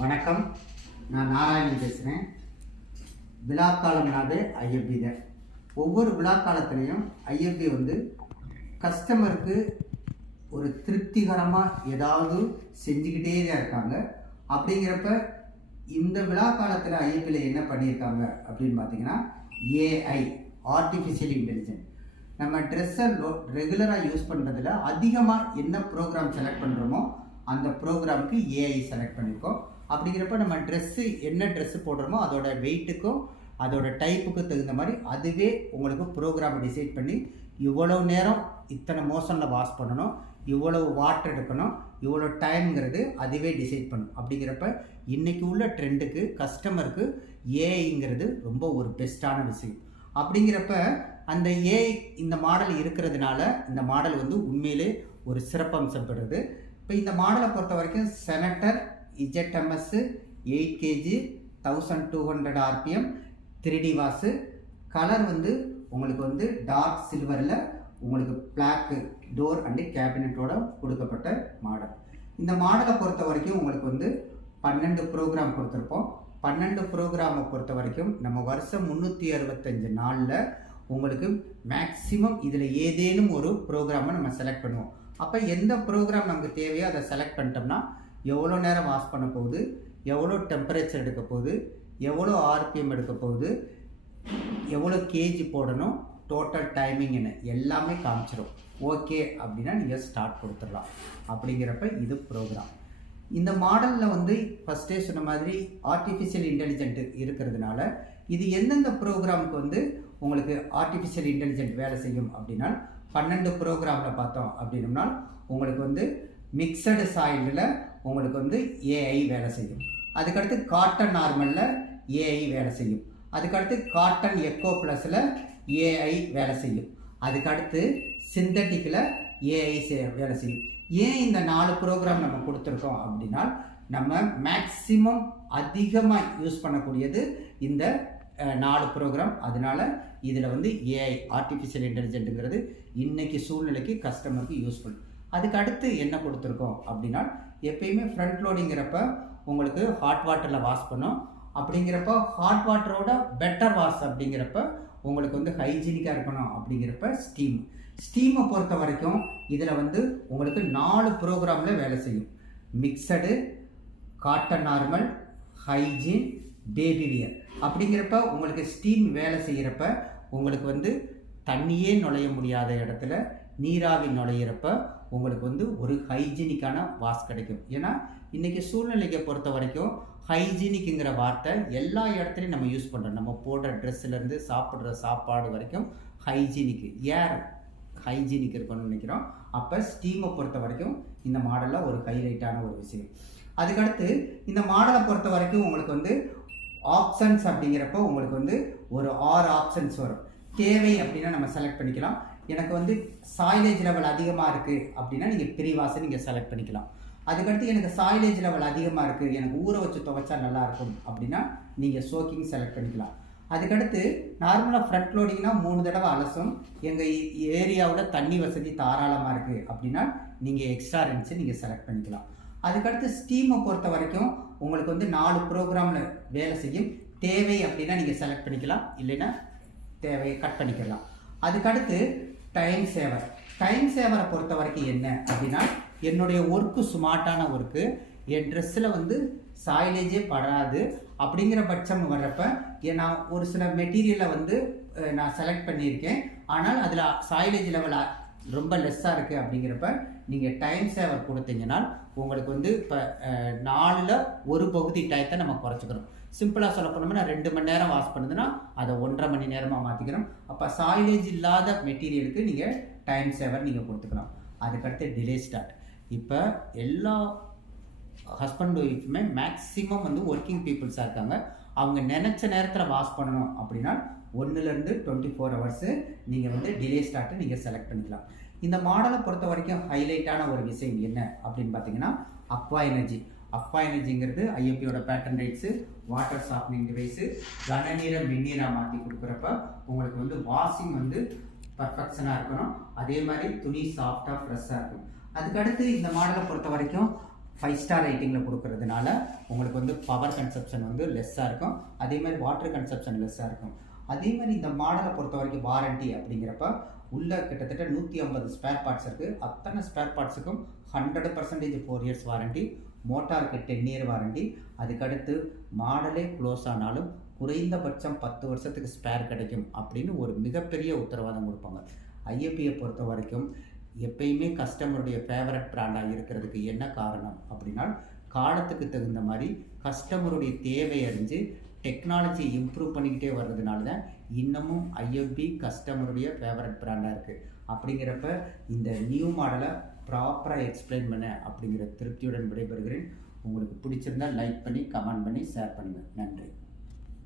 வணக்கம், நான் நாராயணன் பேசுகிறேன். விழாக்காலம்னாவே ஐஎஃப்பி தான். ஒவ்வொரு விழாக்காலத்துலேயும் ஐஎஃப்பி வந்து கஸ்டமருக்கு ஒரு திருப்திகரமாக ஏதாவது செஞ்சுக்கிட்டே தான் இருக்காங்க. அப்படிங்கிறப்ப இந்த விழா காலத்தில் ஐஎஃப்பியில் என்ன பண்ணியிருக்காங்க அப்படின்னு பார்த்தீங்கன்னா, ஏஐ ஆர்டிஃபிஷியல் இன்டெலிஜென்ஸ். நம்ம ட்ரெஸ்ஸை ரெகுலராக யூஸ் பண்ணுறதுல அதிகமாக என்ன ப்ரோக்ராம் செலக்ட் பண்ணுறோமோ அந்த ப்ரோக்ராமுக்கு ஏஐ செலக்ட் பண்ணியிருக்கோம். அப்படிங்கிறப்ப நம்ம என்ன ட்ரெஸ்ஸு போடுறோமோ அதோட வெயிட்டுக்கும் அதோட டைப்புக்கும் தகுந்த மாதிரி அதுவே உங்களுக்கு ப்ரோக்ராமை டிசைட் பண்ணி இவ்வளோ நேரம் இத்தனை மோஷனில் வாஷ் பண்ணணும், இவ்வளவு வாட்டர் எடுக்கணும், இவ்வளோ டைம்ங்கிறது அதுவே டிசைட் பண்ணும். அப்படிங்கிறப்ப இன்றைக்கி உள்ள ட்ரெண்டுக்கு கஸ்டமருக்கு ஏஐங்கிறது ரொம்ப ஒரு பெஸ்ட்டான விஷயம். அப்படிங்கிறப்ப அந்த ஏஐ இந்த மாடல் இருக்கிறதுனால இந்த மாடல் வந்து உண்மையிலே ஒரு சிறப்பம்சம் பெறுது. இப்போ இந்த மாடலை பொறுத்த வரைக்கும் senator ZMS 8 kg 1200 RPM 3D wash. Colour வந்து உங்களுக்கு வந்து டார்க் சில்வரில் உங்களுக்கு பிளாக் டோர் அண்டு கேபினட்டோட கொடுக்கப்பட்ட மாடல். இந்த மாடலை பொறுத்த வரைக்கும் உங்களுக்கு வந்து 12 ப்ரோக்ராம் கொடுத்துருப்போம். 12 ப்ரோக்ராமை பொறுத்த வரைக்கும் நம்ம வருஷம் 365 நாளில் உங்களுக்கு மேக்ஸிமம் இதில் ஏதேனும் ஒரு ப்ரோக்ராமை நம்ம செலக்ட் பண்ணுவோம். அப்போ எந்த ப்ரோக்ராம் நமக்கு தேவையோ அதை செலக்ட் பண்ணிட்டோம்னா எவ்வளோ நேரம் வாஷ் பண்ண போகுது, எவ்வளோ டெம்பரேச்சர் எடுக்க போகுது, எவ்வளோ RPM எடுக்க போகுது, எவ்வளோ கேஜி போடணும், டோட்டல் டைமிங் என்ன எல்லாமே காமிச்சிடும். ஓகே அப்படின்னா நீங்கள் ஸ்டார்ட் கொடுத்துடலாம். அப்படிங்கிறப்ப இது ப்ரோக்ராம். இந்த மாடலில் வந்து ஃபஸ்ட்டே சொன்ன மாதிரி ஆர்டிஃபிஷியல் இன்டெலிஜென்ட் இருக்கிறதுனால இது எந்தெந்த ப்ரோக்ராமுக்கு வந்து உங்களுக்கு ஆர்டிஃபிஷியல் இன்டெலிஜென்ட் வேலை செய்யும் அப்படின்னா 12 ப்ரோக்ராமில் பார்த்தோம் அப்படின்னோம்னா உங்களுக்கு வந்து மிக்சடு சாயிலில் உங்களுக்கு வந்து ஏஐ வேலை செய்யும். அதுக்கடுத்து காட்டன் நார்மலில் ஏஐ வேலை செய்யும். அதுக்கடுத்து காட்டன் எக்கோ ப்ளஸில் ஏஐ வேலை செய்யும். அதுக்கடுத்து சிந்தட்டிக்கில் ஏஐ வேலை செய்யும். ஏன் இந்த 4 ப்ரோக்ராம் நம்ம கொடுத்துருக்கோம் அப்படின்னா நம்ம மேக்ஸிமம் அதிகமாக யூஸ் பண்ணக்கூடியது இந்த 4 ப்ரோக்ராம். அதனால இதில் வந்து ஏஐ ஆர்டிஃபிஷியல் இன்டெலிஜென்ட்டுங்கிறது இன்றைக்கி சூழ்நிலைக்கு கஸ்டமருக்கு யூஸ்ஃபுல். அதுக்கு அடுத்து என்ன கொடுத்துருக்கோம் அப்படின்னா எப்பயுமே ஃப்ரண்ட் லோடிங்கிறப்ப உங்களுக்கு ஹாட் வாட்டரில் வாஷ் பண்ணோம். அப்படிங்கிறப்ப ஹாட் வாட்டரோட பெட்டர் வாஷ் அப்படிங்கிறப்ப உங்களுக்கு வந்து ஹைஜீனிக்காக இருக்கணும். அப்படிங்கிறப்ப ஸ்டீமை பொறுத்த வரைக்கும் இதில் வந்து உங்களுக்கு 4 ப்ரோக்ராமில் வேலை செய்யும். Mixed, cotton normal, hygiene, baby wear. அப்படிங்கிறப்ப உங்களுக்கு ஸ்டீம் வேலை செய்கிறப்ப உங்களுக்கு வந்து தண்ணியே நுழைய முடியாத இடத்துல நீராவி நுழையிறப்ப உங்களுக்கு வந்து ஒரு ஹைஜீனிக்கான வாஷ் கிடைக்கும். ஏன்னா இன்றைக்கி சூழ்நிலையை பொறுத்த வரைக்கும் ஹைஜீனிக்குங்கிற வார்த்தை எல்லா இடத்துலையும் நம்ம யூஸ் பண்ணுறோம். நம்ம போடுற ட்ரெஸ்ஸுலேருந்து சாப்பிட்ற சாப்பாடு வரைக்கும் ஹைஜீனிக்கு ஏர் ஹைஜீனிக் இருக்கணும்னு நினைக்கிறோம். அப்போ ஸ்டீமை பொறுத்த வரைக்கும் இந்த மாடலில் ஒரு ஹைலைட்டான ஒரு விஷயம். அதுக்கடுத்து இந்த மாடலை பொறுத்த வரைக்கும் உங்களுக்கு வந்து ஆப்ஷன்ஸ் அப்படிங்கிறப்போ உங்களுக்கு வந்து ஒரு 6 ஆப்ஷன்ஸ் வரும். தேவை அப்படின்னா நம்ம செலக்ட் பண்ணிக்கலாம். எனக்கு வந்து சாயிலேஜ் லெவல் அதிகமாக இருக்குது அப்படின்னா நீங்கள் ப்ரீவாஷை நீங்கள் செலக்ட் பண்ணிக்கலாம். அதுக்கடுத்து எனக்கு சாயிலேஜ் லெவல் அதிகமாக இருக்குது, எனக்கு ஊற வச்சு துவைச்சா நல்லாயிருக்கும் அப்படின்னா நீங்கள் சோக்கிங் செலக்ட் பண்ணிக்கலாம். அதுக்கடுத்து நார்மலாக ஃப்ரண்ட் லோடிங்னா 3 தடவை அலசும், எங்கள் ஏரியாவில் தண்ணி வசதி தாராளமாக இருக்குது அப்படின்னா நீங்கள் எக்ஸ்ட்ரா ரென்ஸு நீங்கள் செலக்ட் பண்ணிக்கலாம். அதுக்கடுத்து ஸ்டீமை பொறுத்த வரைக்கும் உங்களுக்கு வந்து 4 ப்ரோக்ராமில் வேலை செய்யும். தேவை அப்படின்னா நீங்கள் செலக்ட் பண்ணிக்கலாம், இல்லைன்னா தேவையை கட் பண்ணிக்கலாம். அதுக்கடுத்து டைம் சேவரை பொறுத்த வரைக்கும் என்ன அப்படின்னா என்னுடைய ஒர்க்கு ஸ்மார்ட்டான ஒர்க்கு, என் ட்ரெஸ்ஸில் வந்து சாயிலேஜே படாது அப்படிங்கிற பட்சம் வர்றப்ப நான் ஒரு சில மெட்டீரியலை வந்து நான் செலக்ட் பண்ணியிருக்கேன், ஆனால் அதில் சாயிலேஜ் லெவல் ரொம்ப லெஸ்ஸாக இருக்குது. அப்படிங்கிறப்ப நீங்கள் டைம் சேவர் கொடுத்தீங்கன்னா உங்களுக்கு வந்து இப்போ 4ல் 1 பகுதி டயத்தை நம்ம குறைச்சிக்கிறோம். சிம்பிளாக சொல்ல போனோம்னா 2 மணி நேரம் வாஷ் பண்ணுதுன்னா அதை 1.5 மணி நேரமாக மாற்றிக்கிறோம். அப்போ சாயிலேஜ் இல்லாத மெட்டீரியலுக்கு நீங்கள் டைம் சேவர் நீங்கள் கொடுத்துக்கலாம். அதுக்கடுத்து டிலே ஸ்டார்ட். இப்போ எல்லா ஹஸ்பண்ட் ஒய்ஃபுமே மேக்ஸிமம் வந்து ஒர்க்கிங் பீப்புள்ஸாக இருக்காங்க. அவங்க நினச்ச நேரத்தில் வாஷ் பண்ணணும் அப்படின்னா 1லேருந்து 24 ஹவர்ஸு நீங்கள் வந்து டிலே ஸ்டார்ட்டை நீங்கள் செலக்ட் பண்ணிக்கலாம். இந்த மாடலை பொறுத்த வரைக்கும் ஹைலைட்டான ஒரு விஷயம் என்ன அப்படின்னு பார்த்தீங்கன்னா அக்வா எனர்ஜிங்கிறது ஐஎஃப்பியோட patent rights, water softening device, கனநீரை மென்னீராக மாற்றி கொடுக்குறப்ப உங்களுக்கு வந்து வாஷிங் வந்து பர்ஃபெக்ஷனாக இருக்கணும். அதே மாதிரி துணி சாஃப்டாக ஃப்ரெஷ்ஷாக இருக்கும். அதுக்கடுத்து இந்த மாடலை பொறுத்த வரைக்கும் 5 ஸ்டார் ரேட்டிங்கில் கொடுக்கறதுனால உங்களுக்கு வந்து பவர் கன்சப்ஷன் வந்து லெஸ்ஸாக இருக்கும், அதே மாதிரி வாட்டர் கன்சப்ஷன் லெஸ்ஸாக இருக்கும். அதே மாதிரி இந்த மாடலை பொறுத்த வரைக்கும் வாரண்டி அப்படிங்கிறப்ப உள்ள கிட்டத்தட்ட 150 ஸ்பேர் பார்ட்ஸ் இருக்குது. அத்தனை ஸ்பேர் பார்ட்ஸுக்கும் 100% 4 இயர்ஸ் வாரண்டி, மோட்டாருக்கு 10 இயர் வாரண்டி. அதுக்கடுத்து மாடலே க்ளோஸ் ஆனாலும் குறைந்தபட்சம் 10 வருஷத்துக்கு ஸ்பேர் கிடைக்கும் அப்படின்னு ஒரு மிகப்பெரிய உத்தரவாதம் கொடுப்பாங்க. ஐஎஃப்பியை பொறுத்த வரைக்கும் எப்பயுமே கஸ்டமருடைய ஃபேவரட் பிராண்டாக இருக்கிறதுக்கு என்ன காரணம் அப்படின்னா, காலத்துக்கு தகுந்த மாதிரி கஸ்டமருடைய தேவை அறிஞ்சு டெக்னாலஜி இம்ப்ரூவ் பண்ணிக்கிட்டே வர்றதுனால தான் இன்னமும் ஐஎஃப்பி கஸ்டமருடைய ஃபேவரட் பிராண்டாக இருக்குது. அப்படிங்கிறப்ப இந்த நியூ மாடலை ப்ராப்பராக எக்ஸ்பிளைன் பண்ண அப்படிங்கிற திருப்தியுடன் விடைபெறுகிறேன். உங்களுக்கு பிடிச்சிருந்தால் லைக் பண்ணி கமெண்ட் பண்ணி ஷேர் பண்ணுங்கள். நன்றி.